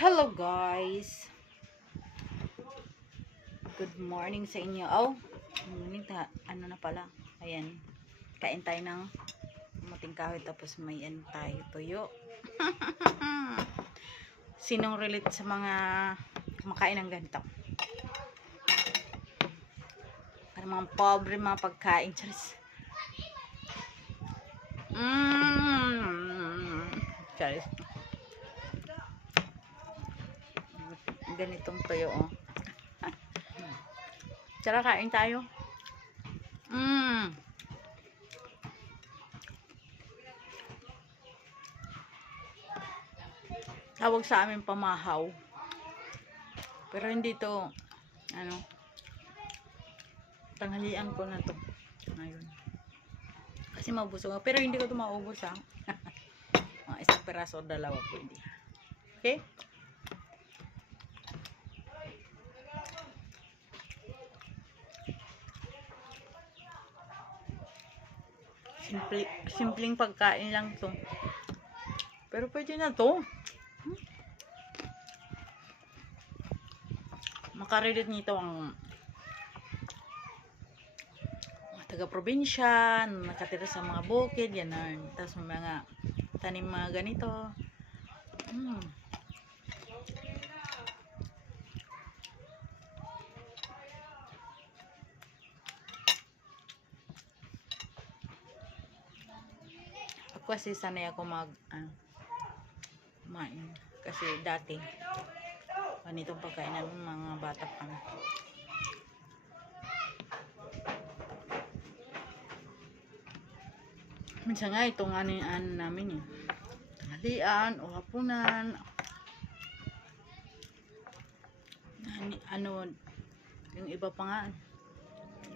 Hello guys. Good morning sa inyo. Oh, ano na pala. Ayan. Kain tayo ng muting kahoy tapos may tayo tuyo. Sinong relate sa mga kumakain ng ganito? Para mga pobre mga pagkain. Charis. Charis. Ganitong tuyo, oh. Tara, kain tayo. Tawag sa amin pamahaw. Pero hindi to, tanghalian ko na to. Ngayon. Kasi mabusog ako. Pero hindi ko to maubos, ha. Isang peraso o dalawa pwede. Okay? Simpleng pagkain lang to. Pero pwede na to. Makarelate nito ang mga taga-probinsya, nakatira sa mga bukid, yan. Tapos mga tanim mga ganito. Ako kasi sanay ako kumain. Kasi dati, ganitong pagkain ng mga bata pa. Minsan nga itong ano namin eh. Tanghalian o hapunan. Yung iba pa nga.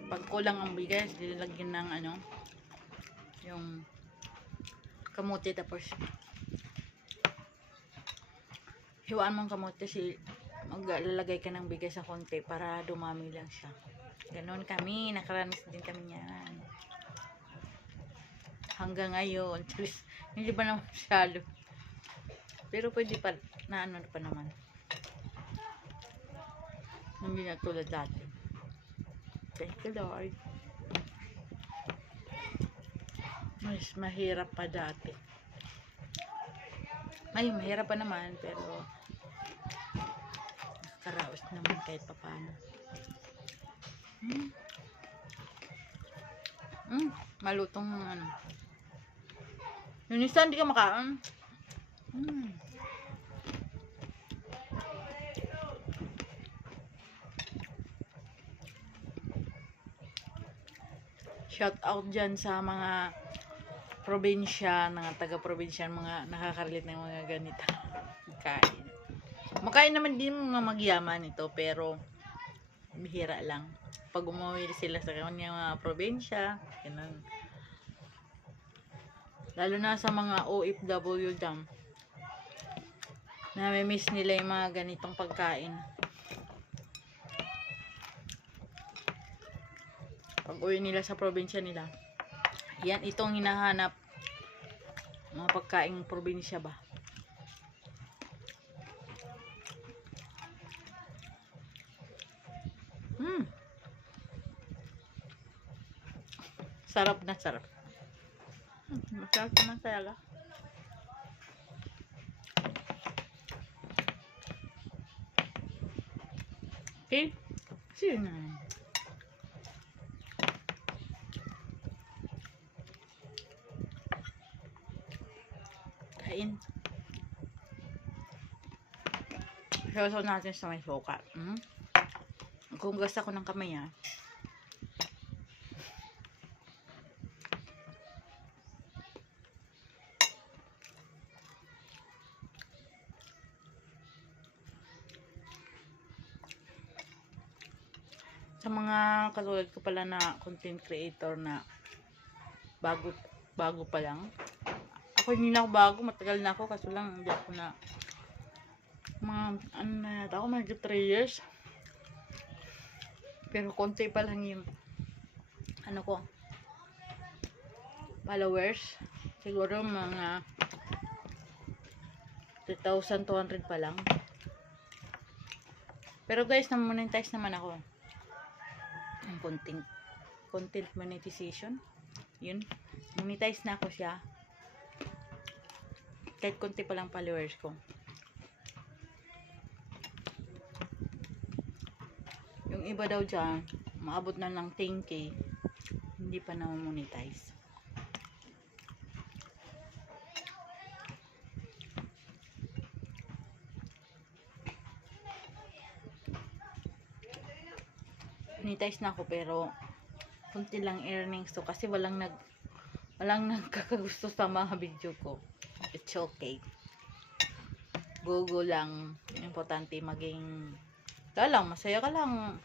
Pag kulang ang bigas, dilagyan ng yung kamote tapos hiwaan mong kamote maglalagay ka ng bigas sa konti para dumami lang siya. Ganon kami, nakaranas din kami yan. Hanggang ngayon, hindi ba naman masyado. Pero pwede pa, na pa naman. Hindi na tulad dati. Thank you Lord. Mas mahirap pa dati. Mahirap pa naman, pero nakakaraos naman kahit pa paano. Malutong yung isa hindi ka makaon. Shout out dyan sa mga probinsya, mga taga-probinsya, mga nakaka-relate ng mga ganito kain. Makain naman din mga magyaman ito, pero bihira lang. Pag umuwi sila sa kanyang mga probinsya, ganun. Lalo na sa mga OFW dyan, nami-miss nila yung mga ganitong pagkain. Pag uwi nila sa probinsya nila, yan itong hinahanap, mga pagkaing probinsya ba. Sarap na sarap. Masarap naman talaga. Okay? Sige na. Kain. Sasaw natin sa may suka. Kung gusto ko ng kamay sa mga katulad ko pala na content creator na bago pa lang. Ako hindi na ako bago, matagal na ako kaso lang hindi ako na ako mga 3 years. Pero konti pa lang yung followers. Siguro mga 3,200 pa lang. Pero guys, na-monetize naman ako. Ang content monetization. Yun. Monetize na ako siya. Kahit konti pa lang followers ko. Yung iba daw dyan, maabot na ng 10K. Hindi pa na monetize. Monetize na ako pero kunti lang earnings to kasi walang nagkakagusto sa mga video ko. It's okay. Go lang. Importante maging masaya ka lang.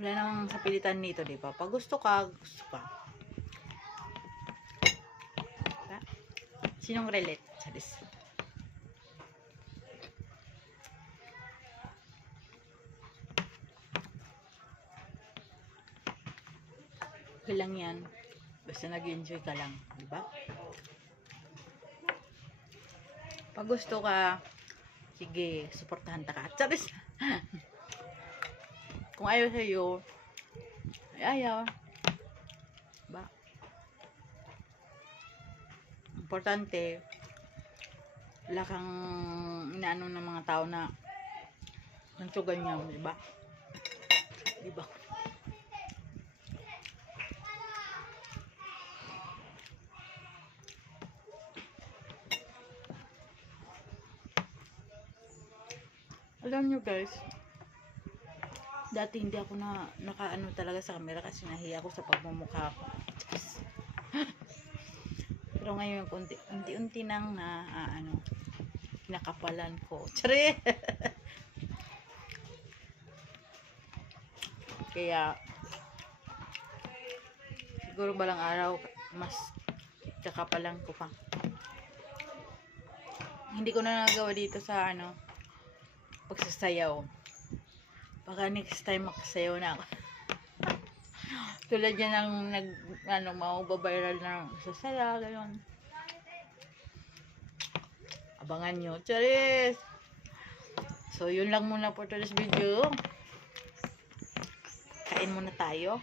Wala namang sapilitan nito, di ba? Pag gusto ka, gusto ka. Diba? Sinong relate? Charis. Okay lang yan. Basta nag-enjoy ka lang. Diba? Pag gusto ka, sige, suportahan ta ka. Charis! Kung ayaw sa'yo, ay ayaw. Diba? Importante, wala kang inaano ng mga tao na nagsugan niya. Diba? Diba? Alam nyo guys, dati hindi ako nakaano talaga sa camera kasi nahiya ako sa pagmumukha ko. Pero ngayon, unti-unti nang nakapalan ko. Tsari! Kaya, siguro balang araw, mas kakapalan ko pa. Hindi ko na nagawa dito sa pagsasayaw. Baka next time makasayaw na ako. Tulad yan ng mababiral na sasaya, gano'n. Abangan nyo. Charis! So, yun lang muna for today's video. Kain muna tayo.